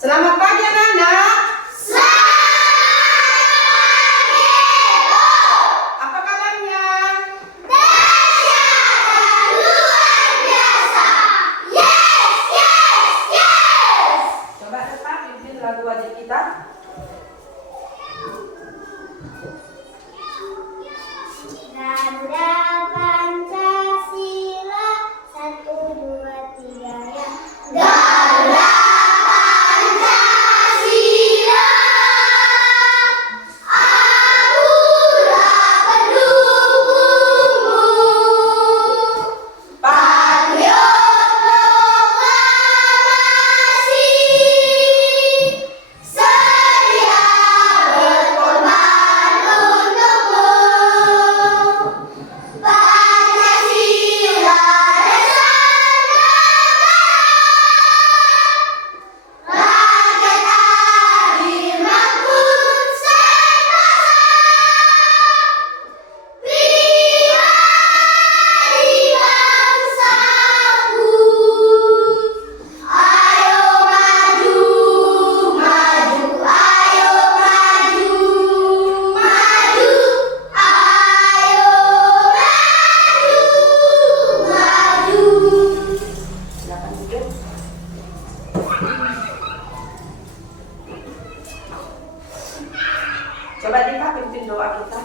Selamat pagi anak-anak. Selamat pagi, Bu. Apa kabarnya? Dahsyat, luar biasa. Yes, yes, yes. Coba Eva pimpin lagu wajib kita. Garuda Pancasila 1, 2, 3 ya. Garuda Pancasila, akulah pendukungmu. Patriot proklamasi, sedia berkorban untukmu. Pancasila dasar negara, rakyat adil makmur sentosa, pribadi bangsaku. Ayo maju, maju, ayo maju, maju, ayo maju, maju. Silakan duduk. Coba Dika pimpin doa kita.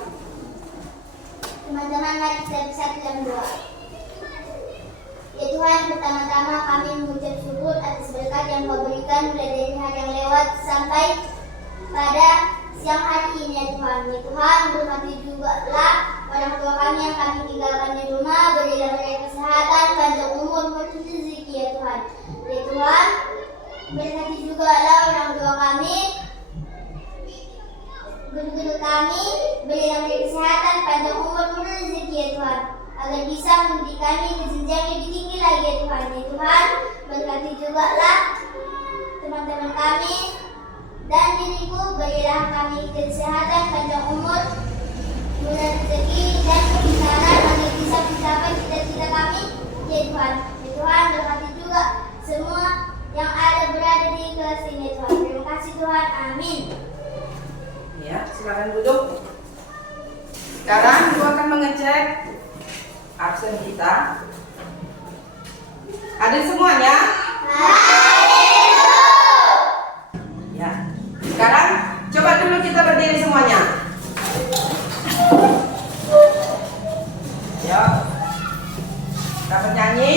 Teman-teman, mari kita bersatu dalam doa. Ya Tuhan, pertama-tama kami mengucap syukur atas berkat yang Kau berikan mulai dari hari yang lewat sampai pada siang hari ini ya Tuhan. Ya Tuhan, berkati juga lah orang tua kami yang kami tinggalkan di rumah, berilah mereka kesehatan, panjang umur, penuh rezeki ya Tuhan. Ya Tuhan, berkati juga lah orang tua kami, guru-guru kami, berilah mereka kesehatan, panjang umur, penuh rezeki ya Tuhan, agar bisa mendidik kami ke jenjang yang lebih tinggi lagi ya Tuhan. Ya Tuhan, berkati juga lah teman-teman kami dan diriku, berilah kami kesehatan, panjang umur, penuh rezeki dan kebenaran agar bisa mencapai cita-cita kami ya Tuhan. Ya Tuhan, berkati juga semua yang ada berada di kelas ini ya Tuhan. Terima kasih Tuhan, amin. Ya, silakan duduk. Sekarang Ibu akan mengecek absen kita. Hadir semuanya? Ya. Sekarang coba dulu kita berdiri semuanya. Ya. Kita bernyanyi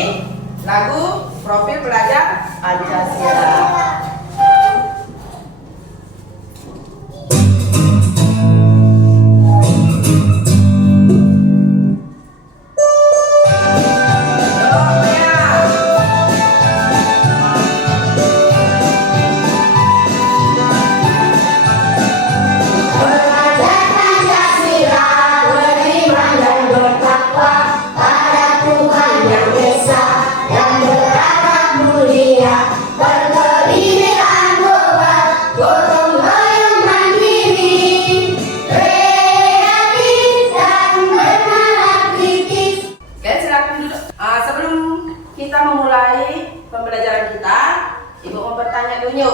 lagu Profil Pelajar Pancasila. Belajar Pancasila, beriman dan bertakwa pada Tuhan yang Esa dan berakhlak mulia, berkebudayaan global, gotong royong mandiri, kreatif dan bernalar kritis. Oke, silakan duduk. Sebelum kita memulai pembelajaran kita, Ibu mau bertanya dulu.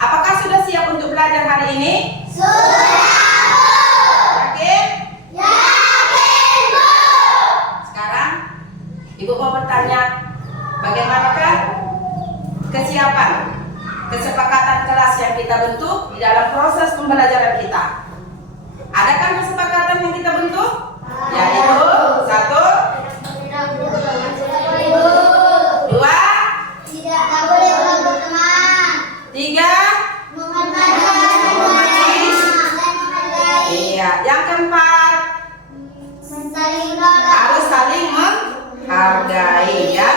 Apakah sudah siap untuk belajar hari ini? Yakin? Yakin, Bu. Sekarang Ibu mau bertanya, bagaimanakah kesiapan, kesepakatan kelas yang kita bentuk di dalam proses pembelajaran kita? Adakah kesepakatan yang kita bentuk? Yaitu 1, 2, Tidak boleh ulang berteman, 3. menghargai dan menghargai, Iya, yang keempat saling menolong. harus saling menghargai ya.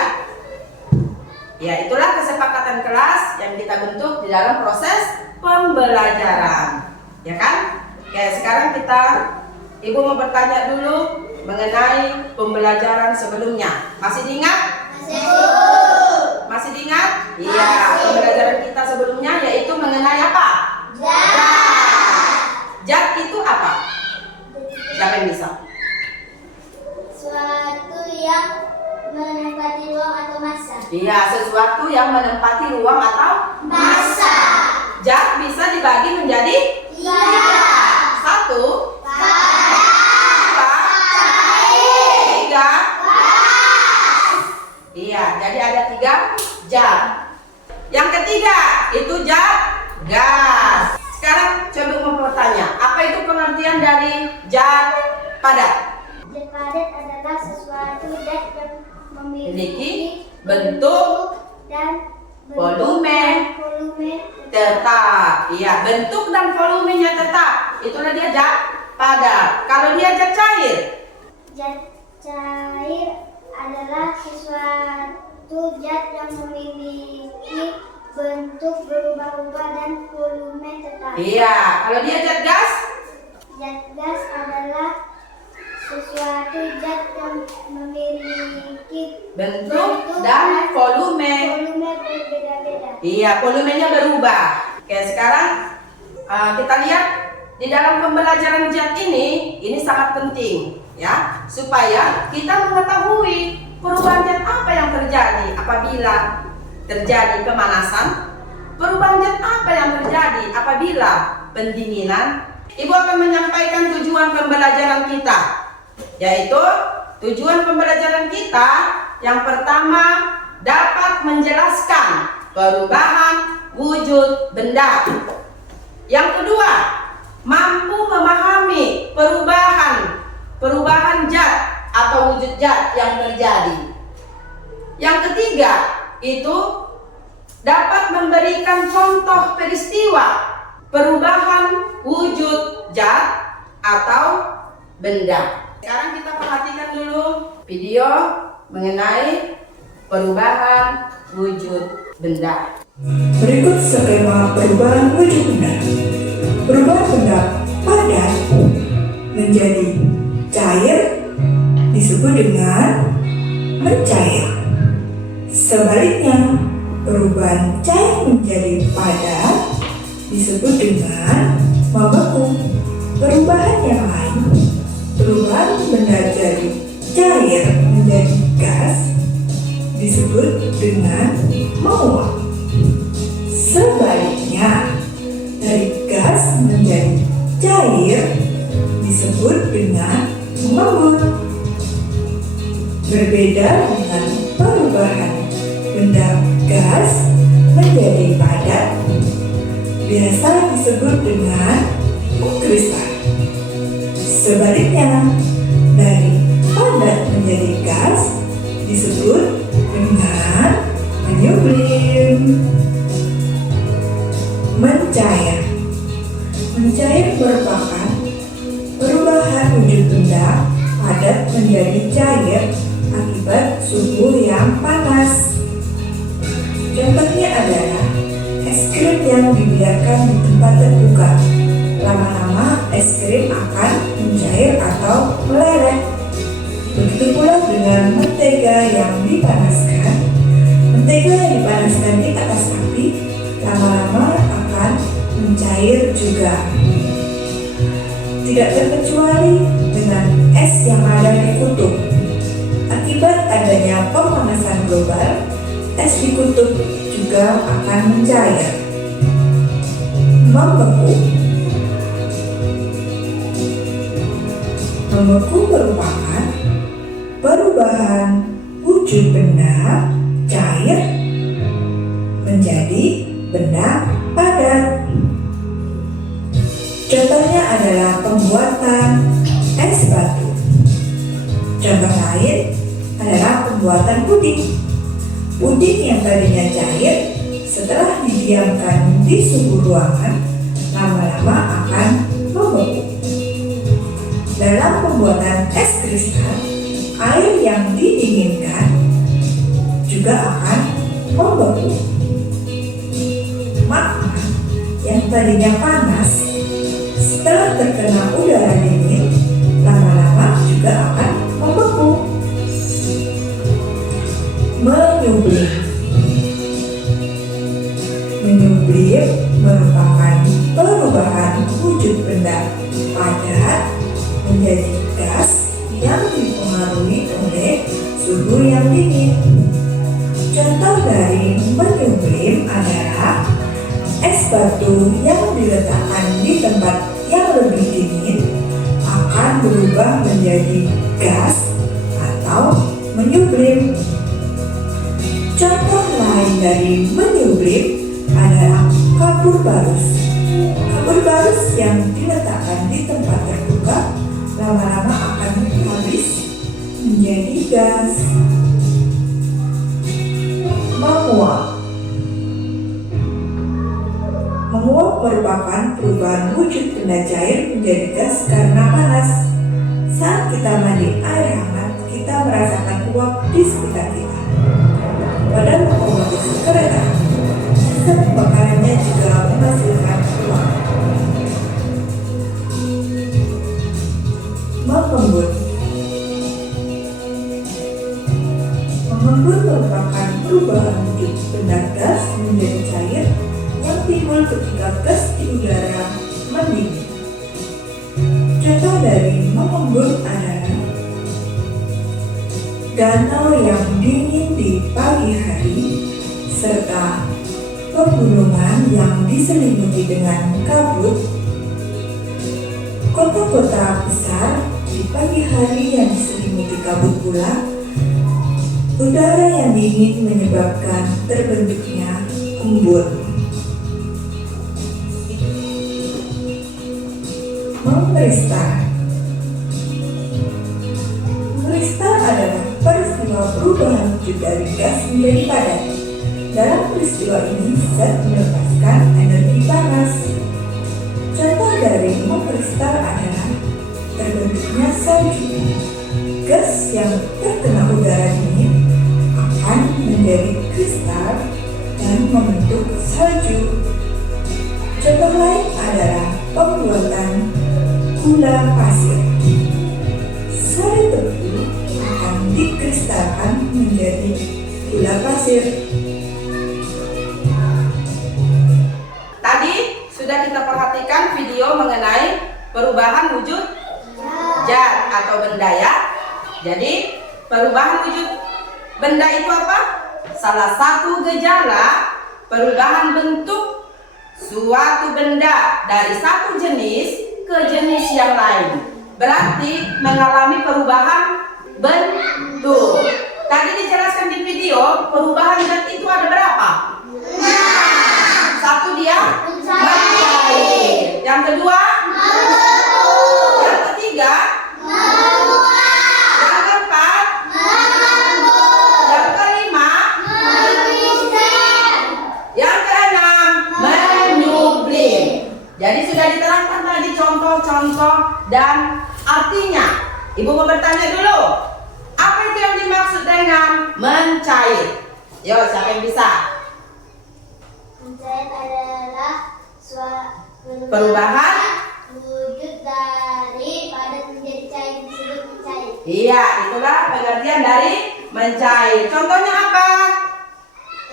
Ya, itulah kesepakatan kelas yang kita bentuk di dalam proses pembelajaran. Ya kan? Oke, sekarang Ibu mau bertanya dulu mengenai pembelajaran sebelumnya. Masih diingat? Masih diingat? Iya, pembelajaran kita sebelumnya yaitu mengenai apa? Zat itu apa? Siapa yang bisa? Suatu yang menempati ruang atau masa. Iya, sesuatu yang menempati ruang atau Masa. zat bisa dibagi menjadi 1, 2, 3. Iya, jadi ada 3 zat. Yang ketiga itu zat gas. Sekarang coba mau bertanya, apa itu pengertian dari zat padat? Zat padat adalah sesuatu zat yang memiliki bentuk dan volume tetap. Iya, bentuk dan volumenya tetap. Itulah dia zat padat. Kalau dia zat cair, zat cair adalah sesuatu zat yang memiliki bentuk berubah-ubah dan volume tetap. iya. Kalau dia zat gas, Zat gas adalah sesuatu zat yang memiliki bentuk dan volume. berbeda-beda. Iya, volumenya berubah. Oke, sekarang kita lihat di dalam pembelajaran zat ini sangat penting ya, supaya kita mengetahui perubahan zat apa yang terjadi apabila terjadi pemanasan, perubahan zat apa yang terjadi apabila pendinginan. Ibu akan menyampaikan tujuan pembelajaran kita, yaitu tujuan pembelajaran kita yang pertama dapat menjelaskan perubahan wujud benda. Yang kedua, mampu memahami perubahan zat atau wujud zat yang terjadi. Yang ketiga, itu dapat memberikan contoh peristiwa perubahan wujud zat atau benda. Sekarang kita perhatikan dulu video mengenai perubahan wujud benda. Berikut skema perubahan wujud benda. Perubahan benda padat menjadi cair disebut dengan mencair. Sebaliknya, perubahan cair menjadi padat disebut dengan membeku. Perubahan yang lain, perubahan benda dari cair menjadi gas disebut dengan menguap. Sebaliknya, dari gas menjadi cair disebut dengan membun. Berbeda dengan perubahan benda gas menjadi padat, biasa disebut dengan mengkristal. Sebaliknya, dari padat menjadi gas disebut dengan menyublim. Mencair. Mencair merupakan perubahan wujud benda padat menjadi cair akibat suhu yang panas. Contohnya adalah es krim yang dibiarkan di tempat terbuka. Lama-lama es krim akan mencair atau meleleh. Begitu pula dengan mentega yang dipanaskan. Mentega yang dipanaskan di atas api lama-lama akan mencair juga. Tidak terkecuali dengan es yang ada di kutub. Akibat adanya pemanasan global, es di kutub juga akan mencair. Membeku. Membeku merupakan perubahan wujud benda cair menjadi benda padat. Contohnya adalah pembuatan es batu. Contoh lain adalah pembuatan puding. Puding yang tadinya cair setelah didiamkan di suhu ruangan lama-lama akan membeku. Dalam pembuatan es kristal, air yang didinginkan juga akan membeku. Magma yang tadinya panas setelah terkena udara dingin lama-lama juga akan membeku. Menyublim. Menyublim merupakan perubahan wujud benda padat menjadi gas yang dipengaruhi oleh suhu yang dingin. Contoh dari menyublim adalah es batu batu yang diletakkan di tempat yang lebih dingin akan berubah menjadi gas atau menyublim. Contoh lain dari menyublim adalah kapur barus. Kapur barus yang diletakkan di tempat terbuka lama-lama akan habis menjadi gas. Menguap. Menguap merupakan perubahan wujud benda cair menjadi gas karena panas. Saat kita mandi air hangat, kita merasakan uap di sekitar kita. Pada lokomotif kereta, sistem pembakarannya juga menghasilkan uap. Mengembun. Mengembun merupakan perubahan wujud benda gas menjadi cair yang timbul ketika gas di udara mendidih. Contoh dari mengembun adalah danau yang dingin di pagi hari serta pegunungan yang diselimuti dengan kabut. Kota-kota besar di pagi hari yang diselimuti kabut pula. Udara yang dingin menyebabkan terbentuknya embun. Mengkristal. Mengkristal adalah peristiwa perubahan wujud dari gas menjadi padat. Dalam peristiwa ini, zat melepaskan energi panas. Contoh dari mengkristal adalah terbentuknya salju. Gas yang terkena udara dingin akan menjadi kristal dan membentuk salju. Contoh lain adalah pembuatan gula pasir. Sari tebu akan dikristalkan menjadi gula pasir. Tadi sudah kita perhatikan video mengenai perubahan wujud zat atau benda ya. Jadi perubahan wujud benda itu apa? Salah satu gejala perubahan bentuk suatu benda dari satu jenis ke jenis yang lain. Berarti mengalami perubahan bentuk. Tadi dijelaskan di video, perubahan zat itu ada berapa? Satu dia mencair. Yang kedua yang ketiga yang keempat yang kelima yang keenam menyublim. Jadi sudah diterangkan tadi contoh-contoh dan artinya. Ibu mau bertanya dulu, apa itu yang dimaksud dengan mencair? Yo, siapa yang bisa? Mencair adalah Perubahan wujud dari padat menjadi cair disebut mencair. Iya, itulah pengertian dari mencair. Contohnya apa?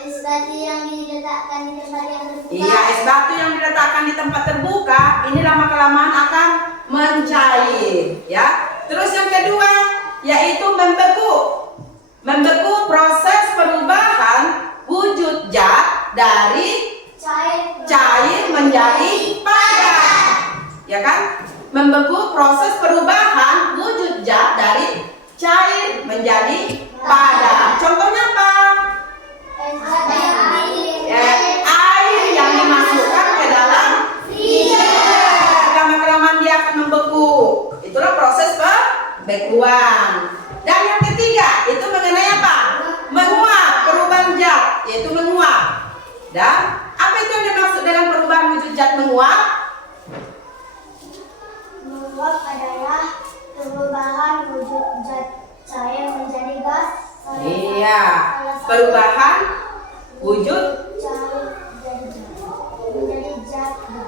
Es batu yang diletakkan di tempat yang terbuka. Iya, es batu yang diletakkan di tempat terbuka ini lama-kelamaan akan mencair, ya. Terus yang kedua yaitu membeku. Membeku proses perubahan wujud zat dari cair menjadi padat, ya kan? Membeku proses perubahan wujud zat dari cair menjadi padat. Contohnya apa? Air yang dimasukkan ke dalam freezer. Lama-kelamaan dia akan membeku. Itulah proses pembekuan. Dan yang ketiga itu mengenai apa? Menguap, perubahan zat, yaitu menguap. Dan apa itu yang dimaksud dengan perubahan wujud zat menguap? Menguap adalah perubahan wujud zat cair menjadi gas. Iya, perubahan wujud menjadi zat gas.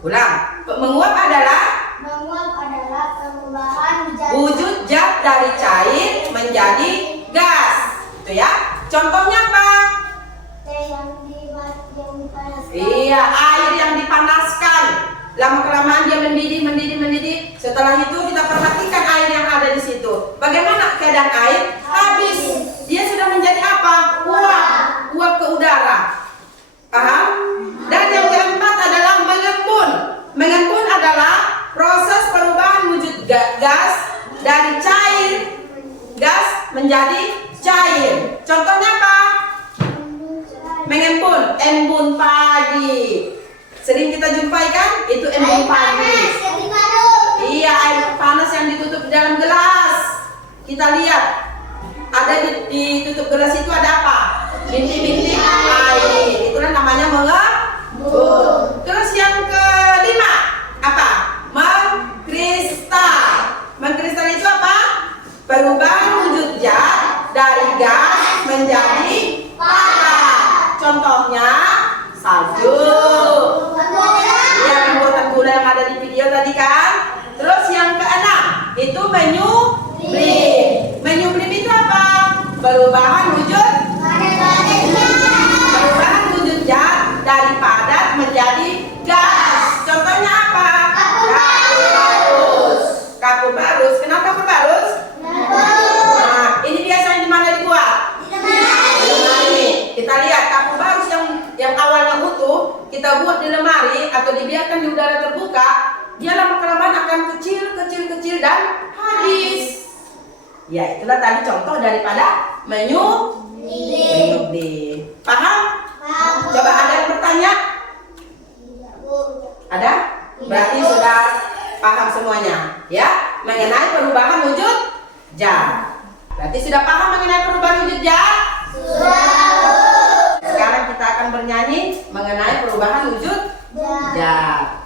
ulang. Menguap adalah perubahan wujud zat dari cair menjadi gas. Itu ya. Contohnya apa? teh yang dipanaskan. Iya, air yang dipanaskan. Lama-kelamaan dia mendidih. Setelah itu kita perhatikan air yang ada di situ. Bagaimana keadaan air? Habis. Dia sudah menjadi apa? Uap ke udara. Paham? Dan yang keempat menjadi cair. Contohnya apa? Mengembun, embun pagi. Sering kita jumpai kan? Itu embun pagi. Iya, air panas yang ditutup di dalam gelas. Kita lihat, ada di tutup gelas itu ada apa? Bintik-bintik air. Itulah namanya mengembun. Terus yang kelima apa? Mengkristal. Mengkristal itu apa? Perubahan wujud zat dari gas menjadi padat. Contohnya salju. Ya, pembuatan gula yang ada di video tadi kan. Terus yang keenam itu menyublim. Menyublim itu apa? Perubahan wujud zat dari padat menjadi gas. Contohnya apa? Kapur barus. Kapur barus. Kenapa kapur barus? Nah, ini biasanya di mana dibuat? Di lemari. Kita lihat kapur barus yang awalnya utuh, kita buat di lemari atau dibiarkan di udara terbuka, dia lama-kelamaan akan kecil dan habis. Ya, itulah tadi contoh daripada menyublim. Paham? Coba ada yang bertanya? Ada? Berarti sudah paham semuanya, ya? Mengenai perubahan wujud zat. Berarti sudah paham mengenai perubahan wujud zat? Sekarang kita akan bernyanyi mengenai perubahan wujud zat.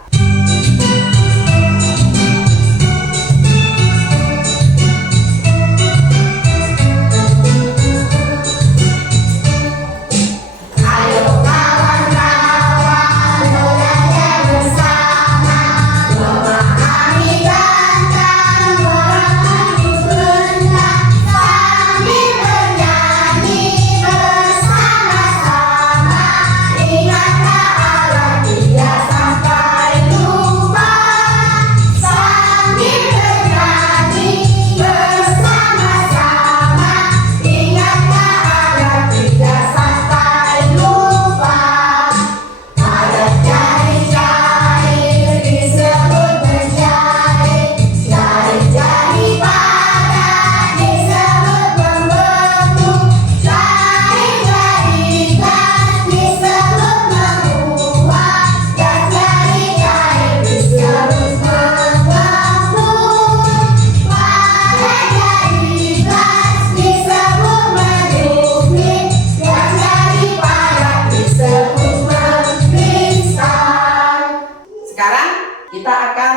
Kita akan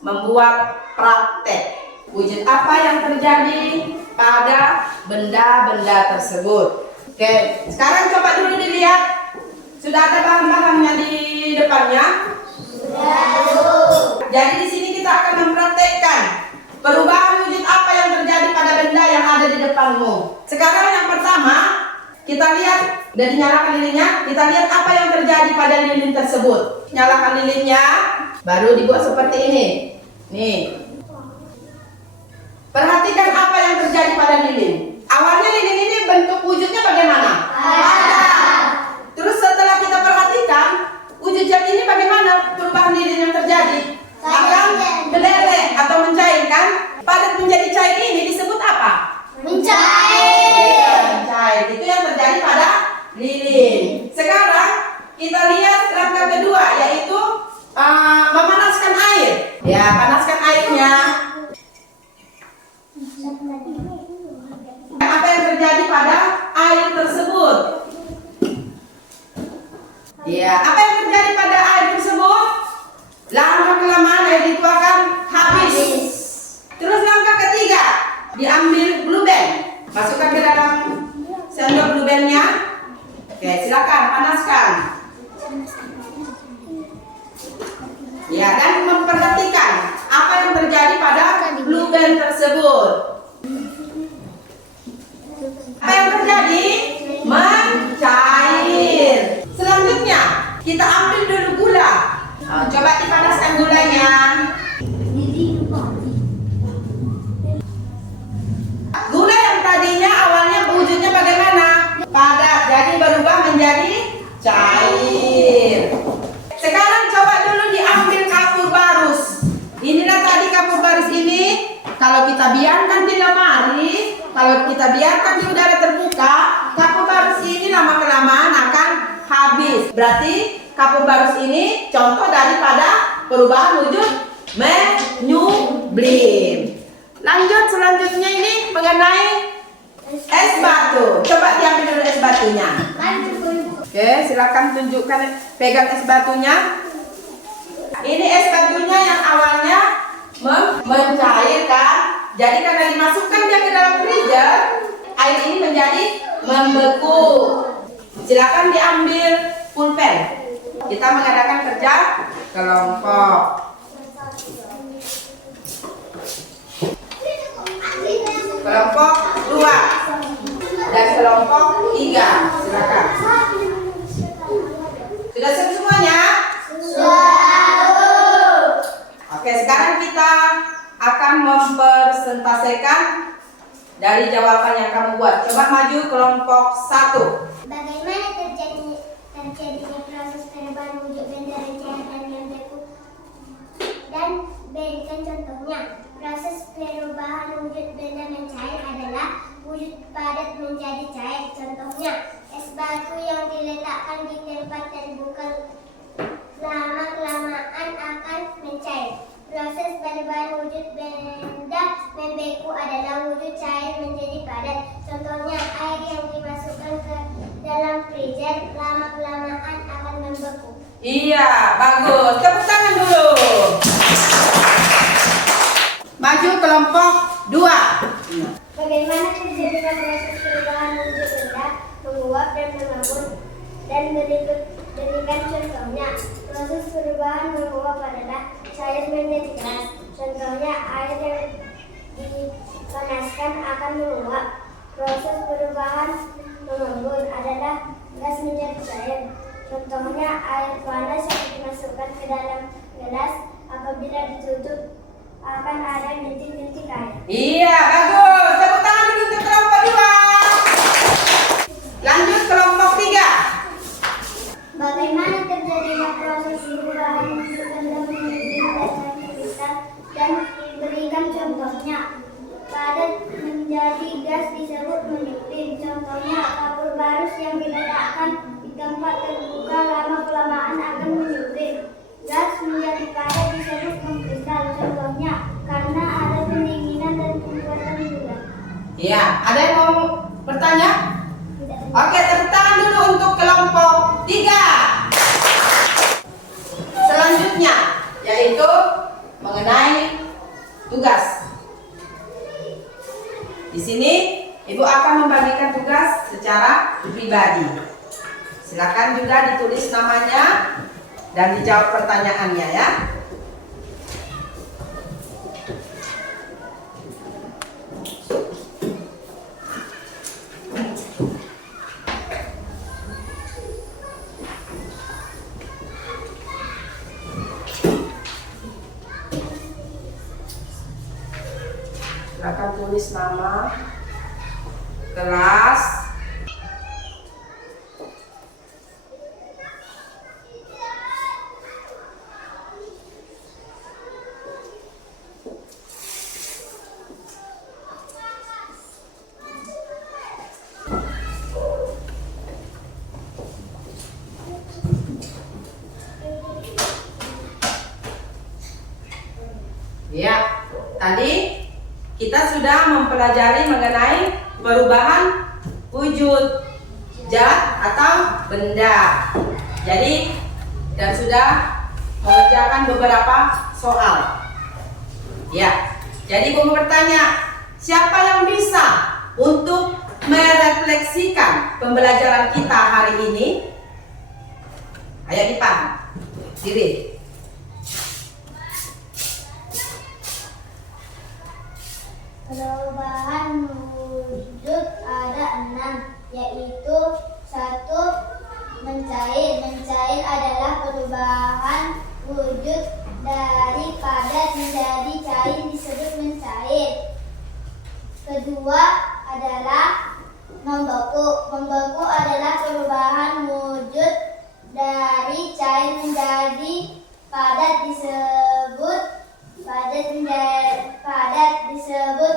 membuat praktek wujud apa yang terjadi pada benda-benda tersebut. Oke, sekarang coba dulu dilihat. Sudah ada bahan-bahannya di depannya? Sudah. Jadi di sini kita akan mempraktekkan perubahan wujud apa yang terjadi pada benda yang ada di depanmu. Sekarang yang pertama, kita lihat, udah dinyalakan lilinnya, kita lihat apa yang terjadi pada lilin tersebut. Nyalakan lilinnya. Baru dibuat seperti ini. Nih. Perhatikan apa yang terjadi pada lilin. Awalnya lilin ini bentuk wujudnya bagaimana? Padat. Terus setelah kita perhatikan, wujud zat ini bagaimana perubahan lilin yang terjadi? Akan meleleh atau mencair kan? Padat menjadi cair ini disebut apa? Mencair. Mencair. Itu yang terjadi pada lilin. Sekarang kita lihat langkah kedua, yaitu memanaskan air. Ya, panaskan airnya. Apa yang terjadi pada air tersebut? Ya, apa yang terjadi pada air tersebut? Lama-kelamaan air itu akan habis. Terus langkah ketiga, diambil blue band, masukkan ke dalam sendok blue bandnya. Oke, silakan panaskan. Ya, dan memperhatikan apa yang terjadi pada blue band tersebut. Apa yang terjadi? Mencair. Selanjutnya, kita ambil dulu gula. Coba dipanaskan gulanya. Gula yang tadinya awalnya wujudnya bagaimana? Padat, jadi berubah menjadi cair. Sekarang coba dulu diambil kapur barus. Inilah tadi kapur barus ini. Kalau kita biarkan di lemari, kalau Kalau kita biarkan di udara terbuka, kapur barus ini lama-kelamaan akan habis. Berarti kapur barus ini contoh daripada perubahan wujud menyublim. Lanjut, selanjutnya ini mengenai es batu. Coba diambil dulu es batunya. Oke, silakan tunjukkan, pegang es batunya. Ini es batunya yang awalnya mencair kan. Jadi karena dimasukkan dia ke dalam freezer, air ini menjadi membeku. Silakan diambil pulpen. Kita mengadakan kerja kelompok. Kelompok 2 dan kelompok 3. Silakan. Sudah siap semuanya? Oke, sekarang kita akan mempresentasikan dari jawaban yang kamu buat. Coba maju kelompok 1. Bagaimana terjadinya proses perubahan wujud benda cairan yang beku? Dan berikan contohnya. Proses perubahan wujud benda mencair adalah wujud padat menjadi cair. Contohnya, es batu yang diletakkan di tempat terbuka lama-kelamaan akan mencair. Proses perubahan wujud benda membeku adalah wujud cair menjadi padat. Contohnya, air yang dimasukkan ke dalam freezer lama-kelamaan akan membeku. Iya, bagus. Tepuk tangan dulu. Maju kelompok 2. Bagaimana terjadinya proses perubahan wujud benda menguap dan mengembun? Dan berikan contohnya. Proses perubahan menguap adalah cair menjadi gas. Contohnya, air yang dipanaskan akan menguap. Proses perubahan mengembun adalah gas menjadi cair. Contohnya, air panas yang dimasukkan ke dalam gelas apabila ditutup akan ada bintik-bintik air. Iya, bagus. Tepuk tangan dulu untuk kelompok 2. Lanjut kelompok 3. Bagaimana terjadinya proses perubahan wujud benda menjadi kristal dan berikan contohnya. Padat menjadi gas disebut menyublim. Contohnya, kapur barus yang diletakkan di tempat terbuka lama-kelamaan akan menyublim. Gas menjadi padat disebut mengkristal. Contohnya, karena ada pendinginan dan pembuatan gula. Iya, ada yang mau bertanya? Oke, tepuk tangan dulu untuk kelompok 3. Selanjutnya, yaitu mengenai tugas. Di sini, Ibu akan membagikan tugas secara pribadi. Silakan juga ditulis namanya dan dijawab pertanyaannya ya. Silakan tulis nama, kelas, ya. Tadi kita sudah mempelajari mengenai perubahan wujud zat atau benda. Jadi, dan sudah mengerjakan beberapa soal. Ya, jadi Ibu mau bertanya, siapa yang bisa untuk merefleksikan pembelajaran kita hari ini? Ayo dipaham. Diri. Perubahan wujud ada 6, yaitu 1. Mencair. Mencair adalah perubahan wujud dari padat menjadi cair disebut mencair. Kedua adalah membeku. Membeku adalah perubahan wujud dari cair menjadi padat disebut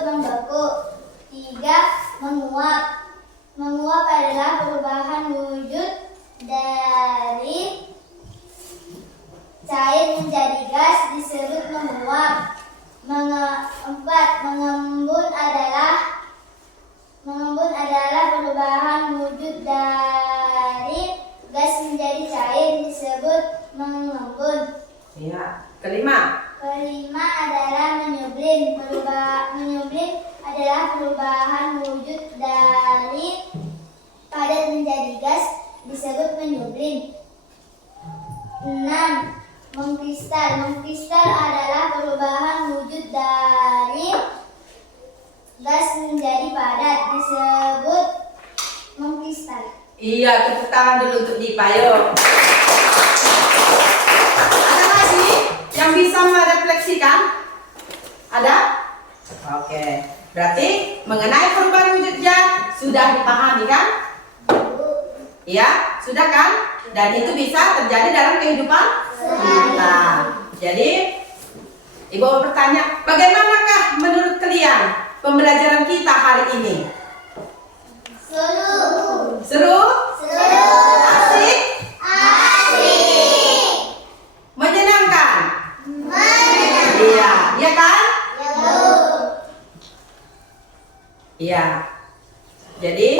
membeku. 3. dari cair menjadi gas disebut menguap. Mengembun adalah perubahan wujud dari gas menjadi cair disebut mengembun. Ya. Kelima Adalah menyublim. Menyublim adalah perubahan wujud dari padat menjadi gas disebut menyublim. 6. Mengkristal adalah perubahan wujud dari gas menjadi padat disebut mengkristal. Iya, tepuk tangan dulu untuk Dipa, yuk. Ada lagi yang bisa merefleksikan? Ada? Oke. Berarti mengenai perubahan wujud zat sudah dipahami kan? Iya, sudah kan? Dan itu bisa terjadi dalam kehidupan kita. Jadi, Ibu mau bertanya, bagaimanakah menurut kalian pembelajaran kita hari ini? Seru. Seru? Asik? Menyenangkan? Iya, iya kan? Iya. Jadi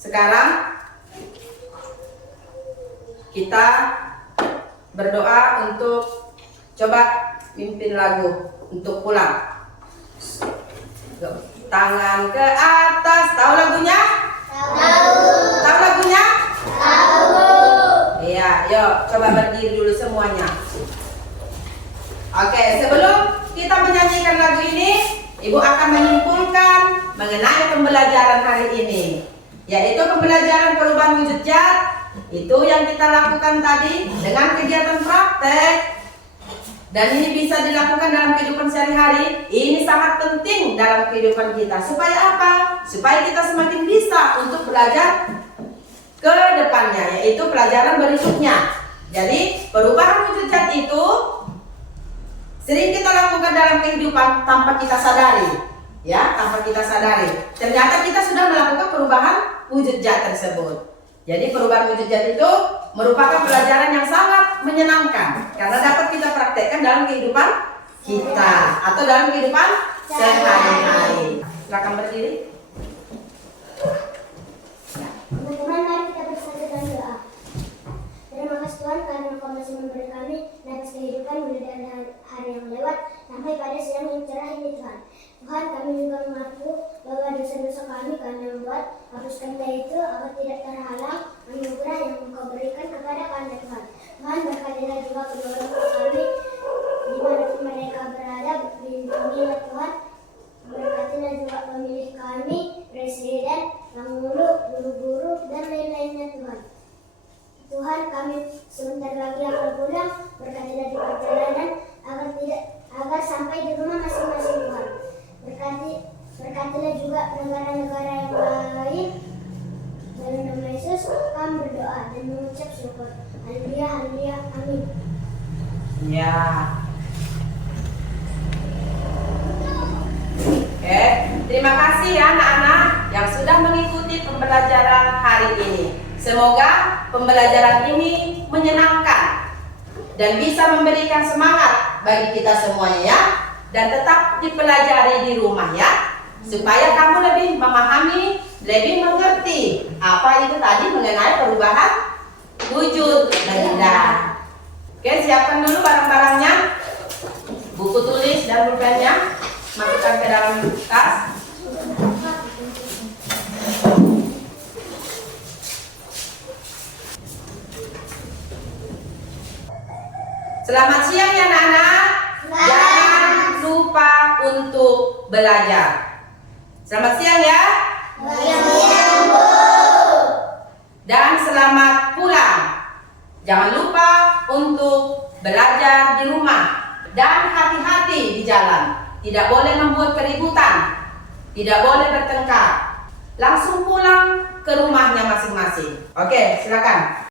sekarang kita berdoa untuk coba pimpin lagu untuk pulang. Tangan ke atas, tahu lagunya? Tahu lagunya? Iya, yuk coba berdiri dulu semuanya. Oke, sebelum kita menyanyikan lagu ini, Ibu akan menyimpulkan mengenai pembelajaran hari ini, yaitu pembelajaran perubahan wujud zat. Itu yang kita lakukan tadi dengan kegiatan praktek. Dan ini bisa dilakukan dalam kehidupan sehari-hari. Ini sangat penting dalam kehidupan kita. Supaya apa? Supaya kita semakin bisa untuk belajar ke depannya, yaitu pelajaran berikutnya. Jadi perubahan wujud zat itu sering kita lakukan dalam kehidupan tanpa kita sadari, ya, tanpa kita sadari. Ternyata kita sudah melakukan perubahan wujud zat tersebut. Jadi perubahan wujud zat itu merupakan pelajaran yang sangat menyenangkan karena dapat kita praktekkan dalam kehidupan kita atau dalam kehidupan sehari-hari. Silakan berdiri. Teman-teman, mari kita bersatu dalam doa. Terima kasih Tuhan karena Engkau masih memberi kami nafas kehidupan mulai dari hari yang lewat sampai pada siang yang cerah ini Tuhan. Tuhan, kami juga mengaku bahwa dosa-dosa kami kami membuat, hapuskanlah itu agar tidak terhalang anugerah yang Engkau berikan kepada kami Tuhan. Tuhan, berkatilah juga kedua orang tua kami dimanapun mereka berada, lindungilah Tuhan. Berkatilah juga pemilih kami, presiden, penghulu, guru-guru, dan lain-lainnya Tuhan. Tuhan, kami sebentar lagi akan pulang, berkatilah di perjalanan agar sampai di rumah masing-masing Tuhan. Berkatilah juga negara-negara yang lain. Dalam nama Yesus kami berdoa dan mengucap syukur. Haleluya, haleluya, amin. Ya. Oke, terima kasih ya anak-anak yang sudah mengikuti pembelajaran hari ini. Semoga pembelajaran ini menyenangkan dan bisa memberikan semangat bagi kita semuanya ya. Dan tetap dipelajari di rumah ya, supaya kamu lebih memahami, lebih mengerti apa itu tadi mengenai perubahan wujud benda. Oke, siapkan dulu barang-barangnya, buku tulis dan pulpennya, masukkan ke dalam tas. Selamat siang ya anak-anak. Jangan lupa untuk belajar. Selamat siang ya. Siang, Bu. Dan selamat pulang. Jangan lupa untuk belajar di rumah. Dan hati-hati di jalan. Tidak boleh membuat keributan. Tidak boleh bertengkar. Langsung pulang ke rumahnya masing-masing. Oke, silakan.